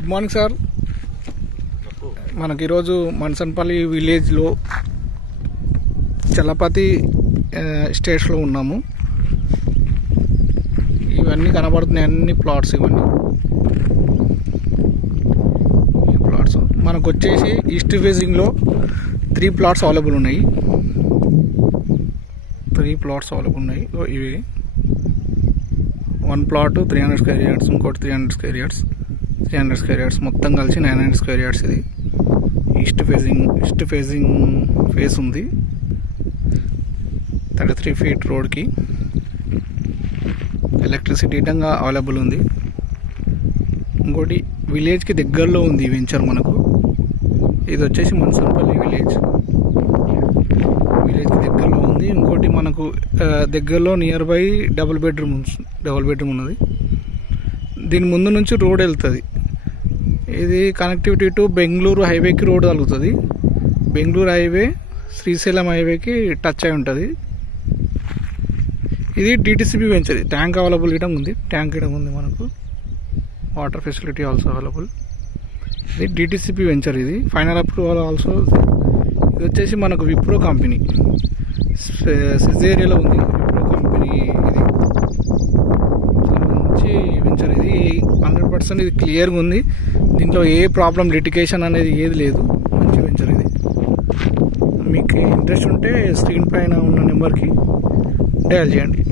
Good morning sir. మనకి ఈరోజు మన్సన్పల్లి విలేజ్లో చలపతి స్టేట్స్లో ఉన్నాము. ఇవన్నీ కనబడుతున్నాయి, అన్ని ప్లాట్స్. ఇవన్నీ ఈ ప్లాట్స్ మనకు వచ్చేసి ఈస్ట్ ఫేసింగ్లో 3 ప్లాట్స్ అవైలబుల్ ఉన్నాయి. 3 ప్లాట్స్ అవైలబుల్ ఉన్నాయి. ఇవి 1 ప్లాట్ 300 స్క్వేర్ యార్డ్స్, ఇంకోటి 300 స్క్వేర్ యార్డ్స్, 300 స్క్వేర్ యార్డ్స్, మొత్తం కలిసి 900 స్క్వేర్ యార్డ్స్. ఇది ఈస్ట్ ఫేసింగ్ ఫేస్ ఉంది. 33 ఫీట్ రోడ్కి ఎలక్ట్రిసిటీ ఇటంగా అవైలబుల్ ఉంది. ఇంకోటి విలేజ్కి దగ్గరలో ఉంది ఈ వెంచర్ మనకు. ఇది వచ్చేసి మన్సన్పల్లి విలేజ్కి దగ్గరలో ఉంది. ఇంకోటి మనకు దగ్గరలో నియర్ బై డబుల్ బెడ్రూమ్ ఉన్నది. దీని ముందు నుంచి రోడ్ వెళ్తుంది. ఇది కనెక్టివిటీ టు బెంగళూరు హైవేకి రోడ్ కలుగుతుంది. బెంగళూరు హైవే శ్రీశైలం హైవేకి టచ్ అయి ఉంటుంది. ఇది డిటిసిపి వెంచర్. ట్యాంక్ అవైలబుల్ ఇవ్వడం ఉంది. ట్యాంక్ ఇవ్వడం ఉంది మనకు. Water facility also available. ఇది డిటిసిపి వెంచర్. ఇది ఫైనల్ అప్రూవల్ ఆల్సో. ఇది వచ్చేసి మనకు విప్రో కంపెనీ సిజ్ ఏరియాలో ఉంది. విప్రో కంపెనీ ఇది మంచి వెంచర్. ఇది 100% ఇది క్లియర్గా ఉంది. దీంట్లో ఏ ప్రాబ్లం లిటిగేషన్ అనేది ఏది లేదు. మంచి వెంచర్ ఇది. మీకు ఇంట్రెస్ట్ ఉంటే స్క్రీన్ పైన ఉన్న నెంబర్కి డయల్ చేయండి.